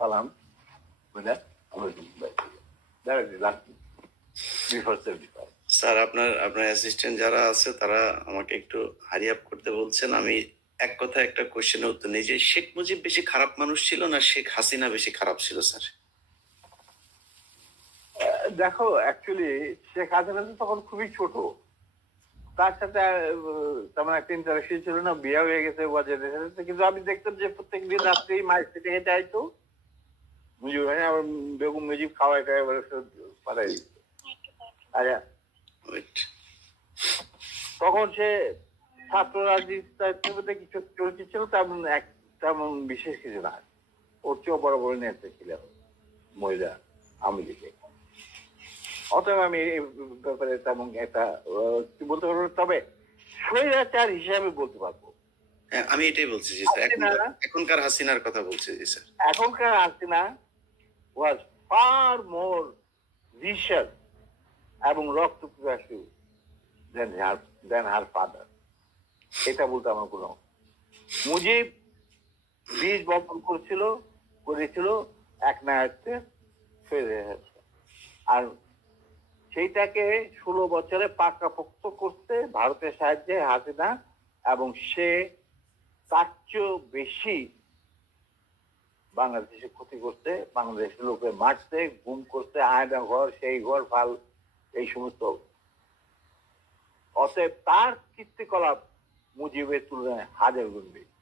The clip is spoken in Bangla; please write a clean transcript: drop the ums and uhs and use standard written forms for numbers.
salam with that. Directly last before 75. Sir আপনার অ্যাসিস্ট্যান্ট যারা আছে তারা আমাকে একটু হারি আপ করতে বলছেন। আমি এক কথা একটা কোশ্চেনের উত্তর নেই যে শেখ মুজিব বেশি খারাপ মানুষ ছিল না শেখ হাসিনা বেশি খারাপ ছিল স্যার? দেখো অ্যাকচুয়ালি শেখ হাসিনা তো তখন খুবই ছোট, তার সাথে তেমন একটা ইন্টারেকশন ছিল না, বিয়ে হয়ে গেছে বাজারে। কিন্তু আমি দেখতাম যে প্রত্যেক দিন রাত্রেই মায়ের থেকে হেঁটে আইতো মুজিব ভাই, আবার বেগম মুজিব খাওয়াই টাই পাঠাই দিত। আচ্ছা, তখন সে ছাত্র রাজনীতিতে কিছু চলছে ছিল, তেমন বিশেষ কিছু না। ওর চেয়েও বড় বড় নেতা ছিল মহিলা আওয়ামী লীগে। অতএব আমি এই ব্যাপারে তেমন একটা বলতে পারবো, তবে স্বৈরাচার হিসাবে বলতে পারবো। হ্যাঁ, আমি এটাই বলছি জি স্যার, এখনকার হাসিনার কথা বলছি জি স্যার। এখনকার হাসিনা ওয়াজ ফার মোর ভিশাস এবং রক্ত পিপাসু দেন হার ফাদার। এটা বলতে আমার কোনো। মুজিব বীজ বপন করেছিল এক নায়ককে, আর সেইটাকে 16 বছরে পাকাপোক্ত করতে ভারতের সাহায্যে হাসিনা, এবং সে তার চেয়েও বেশি বাংলাদেশে ক্ষতি করতে, বাংলাদেশের লোকে মারতে, গুম করতে, আয়না ঘর সেই ঘর ফাল এই সমস্ত। অতএব তার কীর্তিকলাপ মুজিবের তুলনায় হাজার গুণ বেশি।